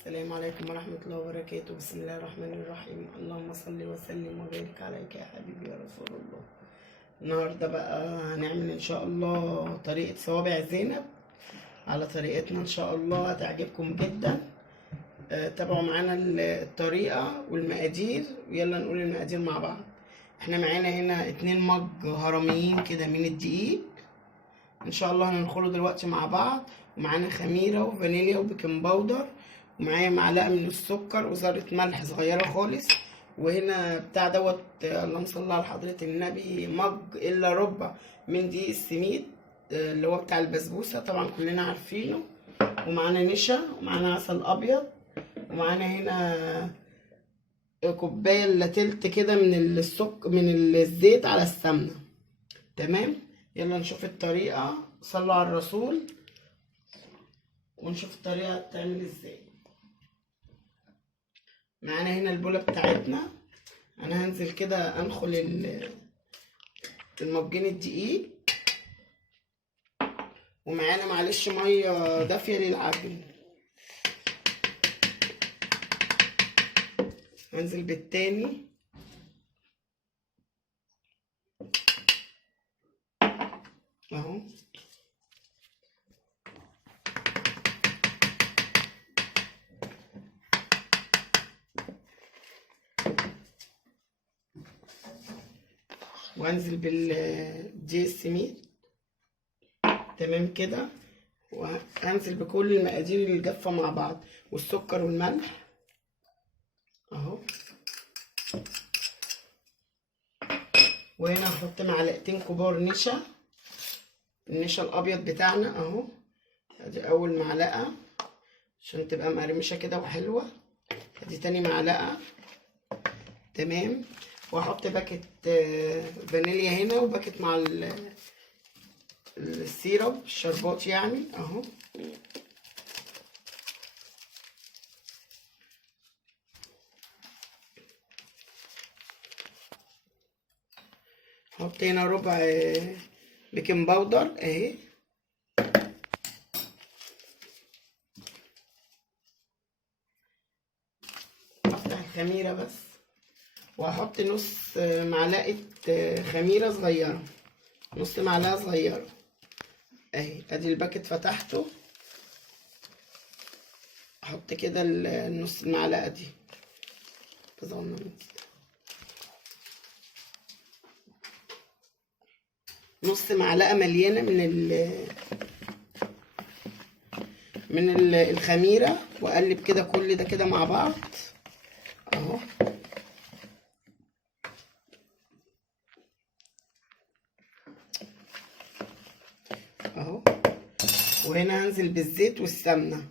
السلام عليكم ورحمة الله وبركاته. بسم الله الرحمن الرحيم. اللهم صل وسلم وبارك عليك يا حبيبي يا رسول الله. النهاردة بقى هنعمل ان شاء الله طريقة صوابع زينب على طريقتنا، ان شاء الله هتعجبكم جدا. تابعوا معانا الطريقة والمقادير، ويلا نقول المقادير مع بعض. احنا معانا هنا 2 مج هرميين كده من الدقيق ان شاء الله هندخله دلوقتي مع بعض، ومعانا خميرة وفانيليا وبيكنج باودر، ومعايا معلقة من السكر وذرة ملح صغيرة خالص، وهنا بتاع دوت اللهم صل على حضرة النبي مج الا ربع من دقيق السميد اللي هو بتاع البسبوسة طبعا كلنا عارفينه، ومعانا نشا ومعانا عسل ابيض، ومعانا هنا كوباية الا تلت كده من من الزيت على السمنة. تمام، يلا نشوف الطريقة. صلوا على الرسول ونشوف الطريقة بتعمل ازاي. معانا هنا البولة بتاعتنا، انا هنزل كده انخل المجين الدقيق، ومعانا معلش مية دافية للعجن. هنزل بالتاني اهو، وانزل بالدقيق السميد. تمام كده، وهنزل بكل المقادير اللي جافه مع بعض، والسكر والملح اهو. وهنا هحط معلقتين كبار نشا، النشا الابيض بتاعنا اهو، ادي اول معلقه عشان تبقى مقرمشه كده وحلوه، ادي تاني معلقه. تمام، واحط باكت فانيليا هنا، وباكت مع السيرب الشربات يعني اهو. احط هنا ربع بيكنج باودر اهي، افتح الخميره بس، وهحط نص معلقه خميره صغيره، نص معلقه صغيره اهي. ادي الباكت فتحته، احط كده النص المعلقه دي نص معلقه مليانه من الخميره، واقلب كده كل ده كده مع بعض اهو اهو. وهنا هنزل بالزيت والسمنه.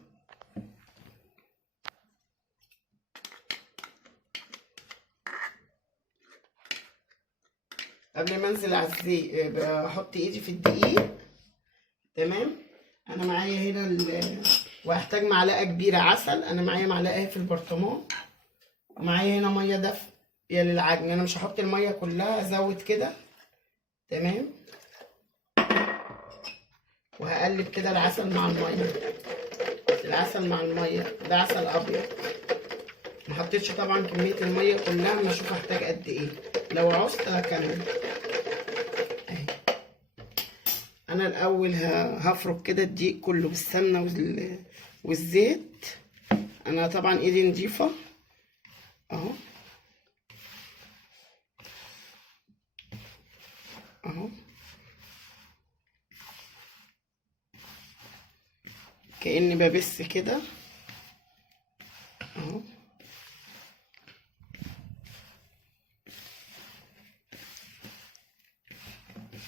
قبل ما انزل على الزيت بحط ايدي في الدقيق. تمام، انا معايا هنا وهحتاج معلقه كبيره عسل، انا معايا معلقه اهي في البرطمان، ومعايا هنا ميه دافيه للعجن، انا مش هحط الميه كلها، ازود كده. تمام، وهقلب كده العسل مع الميه، العسل مع الميه ده عسل ابيض، ما حطيتش طبعا كميه الميه كلها، اما اشوف هحتاج قد ايه، لو عوزت هكمل اهي. انا الاول هفرك كده الدقيق كله بالسمنه والزيت. انا طبعا ايدي نضيفه اهو اهو، كأني ببس كده اهو.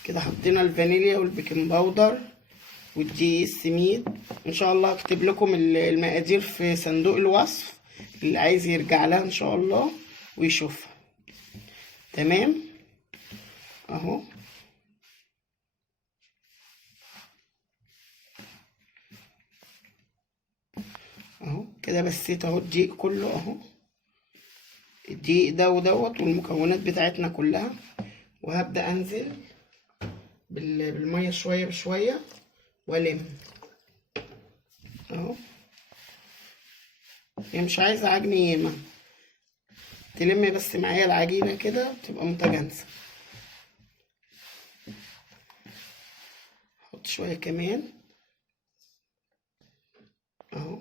كده حطينا الفانيليا والبيكنج باودر والدقيق السميد. ان شاء الله هكتب لكم المقادير في صندوق الوصف، اللي عايز يرجع لها ان شاء الله ويشوفها. تمام اهو اهو كده، بسيت اهو الدقيق كله اهو، الدقيق ده ودوت والمكونات بتاعتنا كلها. وهبدأ انزل بالميه شويه بشويه والم اهو هي مش عايزة عجن ياما، تلم بس معايا العجينة كده تبقى متجانسة. احط شوية كمان اهو،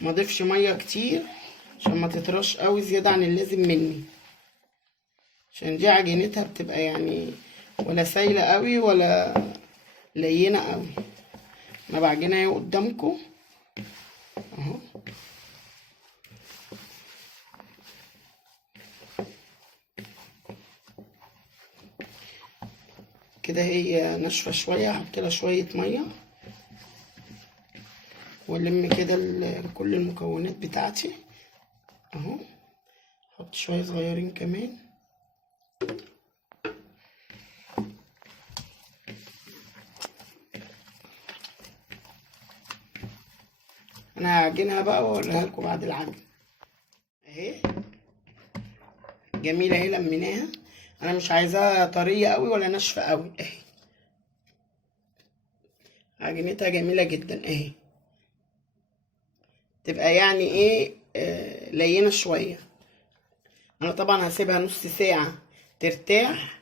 ما اضيفش مية كتير عشان ما تطرش قوي زيادة عن اللازم مني، عشان دي عجينتها بتبقى يعني ولا سايلة قوي ولا لينة قوي. انا بعجنها اهي قدامكم اهو. كده هي ناشفة شوية، هحط لها شوية مية والم كده كل المكونات بتاعتي اهو. احط شوية صغيرين كمان. انا هعجنها بقى واوريها لكم بعد العجن اهي. جميلة اهي، لميناها. انا مش عايزاها طرية قوي ولا ناشفة قوي اهي. عجينتها جميلة جدا اهي، تبقى يعني ايه لينة شوية. انا طبعا هسيبها نص ساعة ترتاح،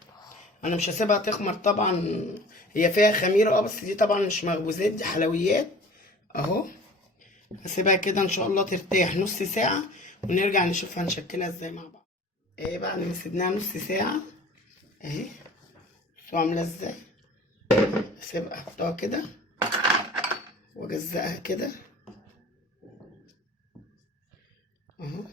انا مش هسيبها تخمر طبعا. هي فيها خميرة بس دي طبعا مش مخبوزات، دي حلويات اهو. هسيبها كده ان شاء الله ترتاح نص ساعة ونرجع نشوف هنشكلها ازاي مع بعض. اهي بعد ما سيبناها نص ساعة اهي، بصوا عاملة ازاي. اسيبها احطها كده واجزقها كده اهو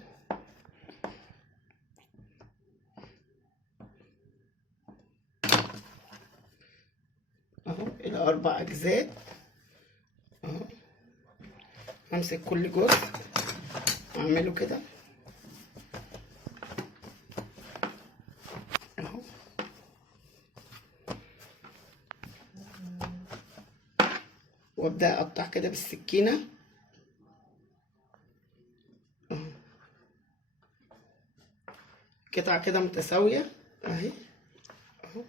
اهو الى 4 اجزاء اهو. همسك كل جزء واعمله كده اهو. وابدا اقطع كده بالسكينه اهو، قطع كده متساويه اهي اهو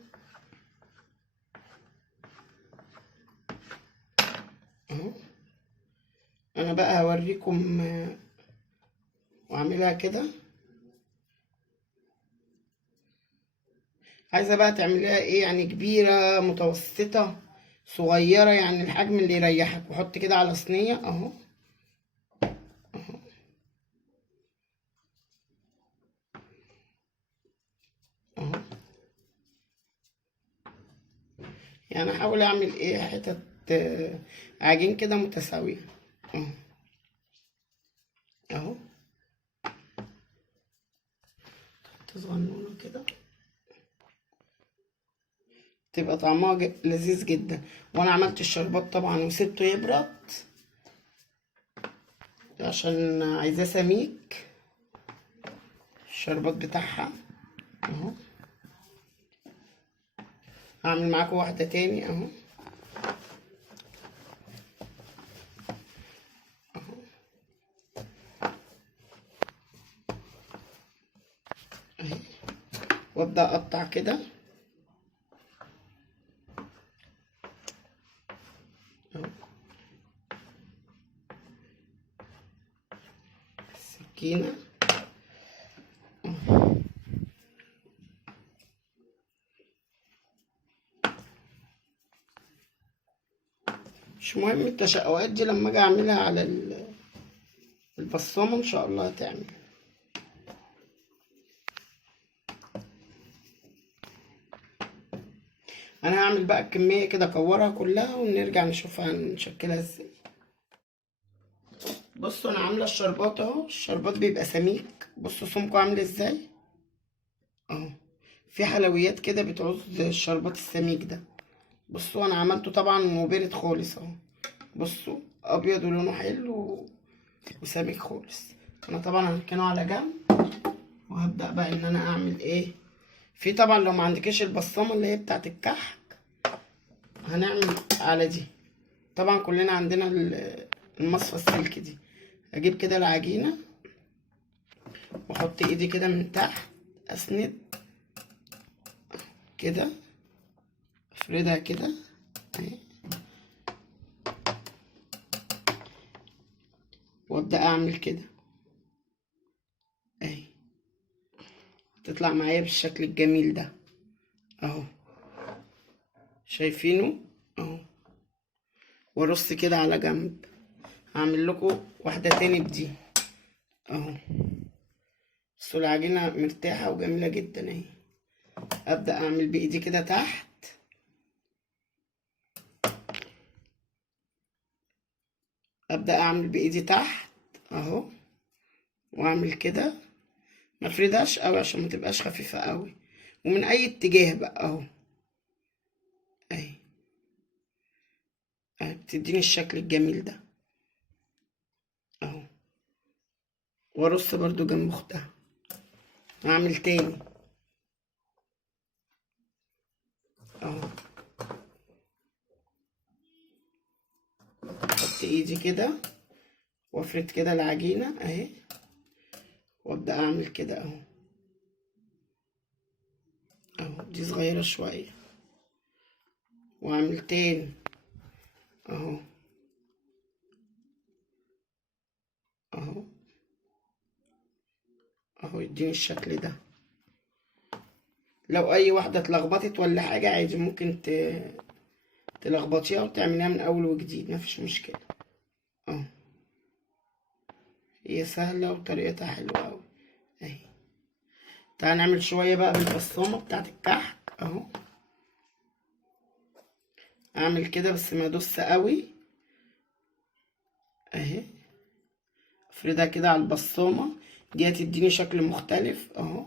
اهو. انا بقى هوريكم واعملها كده. عايزه بقى تعمليها ايه يعني، كبيره متوسطه صغيره، يعني الحجم اللي يريحك. وحط كده على صينيه اهو اهو اهو. يعني احاول اعمل ايه حتت عجين كده متساويه اهو اهو. صغنونه كده تبقى طعمها لذيذ جدا. وانا عملت الشربات طبعا وسبته يبرد عشان عايزاه سميك الشربات بتاعها اهو. هعمل معاكم واحده تاني اهو اهو اهي. وابدا اقطع كده اهو السكينه اهو. مش مهم التشققات دي، لما اجي اعملها على البصامه ان شاء الله هتعمل. انا هعمل بقى الكميه كده اكورها كلها ونرجع نشوف هنشكلها ازاي. بصوا انا عامله الشربات اهو. الشربات بيبقى سميك، بصوا سمكه عامل ازاي اهو. في حلويات كده بتعوز الشربات السميك ده. بصوا انا عملته طبعا وبارد خالص اهو. بصوا ابيض ولونه حلو وسميك خالص. انا طبعا هركنه على جنب وهبدا بقى ان انا اعمل ايه. في طبعا لو ما عندكش البصامه اللي هي بتاعت الكحك هنعمل على دي. طبعا كلنا عندنا المصفى السلك دي. اجيب كده العجينه واحط ايدي كده من تحت، اسند كده، افردها كده اهي وابدأ اعمل كده اهي، تطلع معايا بالشكل الجميل ده اهو، شايفينه اهو. وارص كده على جنب. هعمل لكم واحدة تاني بدي اهو. بس العجينة مرتاحة وجميلة جدا اهي. ابدأ اعمل بايدي كده تحت، ابدأ اعمل بايدي تحت اهو، واعمل كده. ما افردهاش قوي عشان ما تبقاش خفيفة قوي، ومن اي اتجاه بقى اهو اهي اهي، بتديني الشكل الجميل ده اهو. وارص برضو جنب اختها. هعمل تاني اهو. احط ايدي كده وافرد كده العجينة اهي، وابدأ اعمل كده اهو اهو. دي صغيرة شوية. واعمل تاني اهو اهو اهو، يديني الشكل ده. لو اي واحدة اتلخبطت ولا حاجة عادي ممكن تلخبطيها وتعمليها من اول وجديد، مفيش مشكلة اهو. هي سهلة وطريقتها حلوة اوي اهي. تعالى نعمل شوية بقى بالبصامة بتاعت الكحك اهو. اعمل كده بس ما ادوس قوي اهي. افردها كده على البصامة دي، هتديني شكل مختلف اهو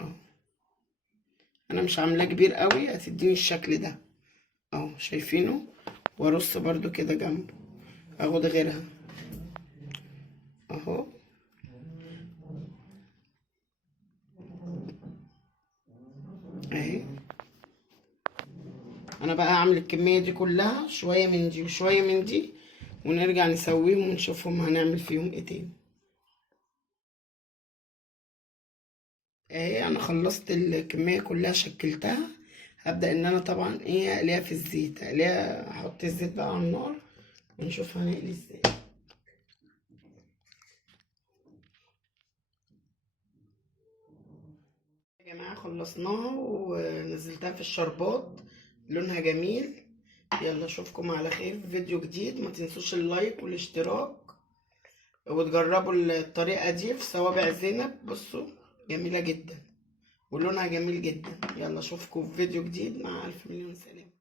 اهو. انا مش عاملاه كبير قوي، هتديني الشكل ده اهو، شايفينه. وارص برضو كده جنبه، اخد غيرها اهو اهي. انا بقى هعمل الكمية دي كلها، شوية من دي وشوية من دي، ونرجع نسويهم ونشوفهم هنعمل فيهم ايه تاني اهي. انا خلصت الكمية كلها، شكلتها. هبدأ ان انا طبعا ايه اقليها في الزيت، اقليها، احط الزيت بقى على النار ونشوف هنقلي ازاي. يا جماعة خلصناها ونزلتها في الشربات، لونها جميل. يلا اشوفكم على خير في فيديو جديد. ما تنسوش اللايك والاشتراك، وتجربوا الطريقة دي في صوابع زينب. بصوا جميلة جدا ولونها جميل جدا. يلا اشوفكم في فيديو جديد، مع الف مليون سلامة.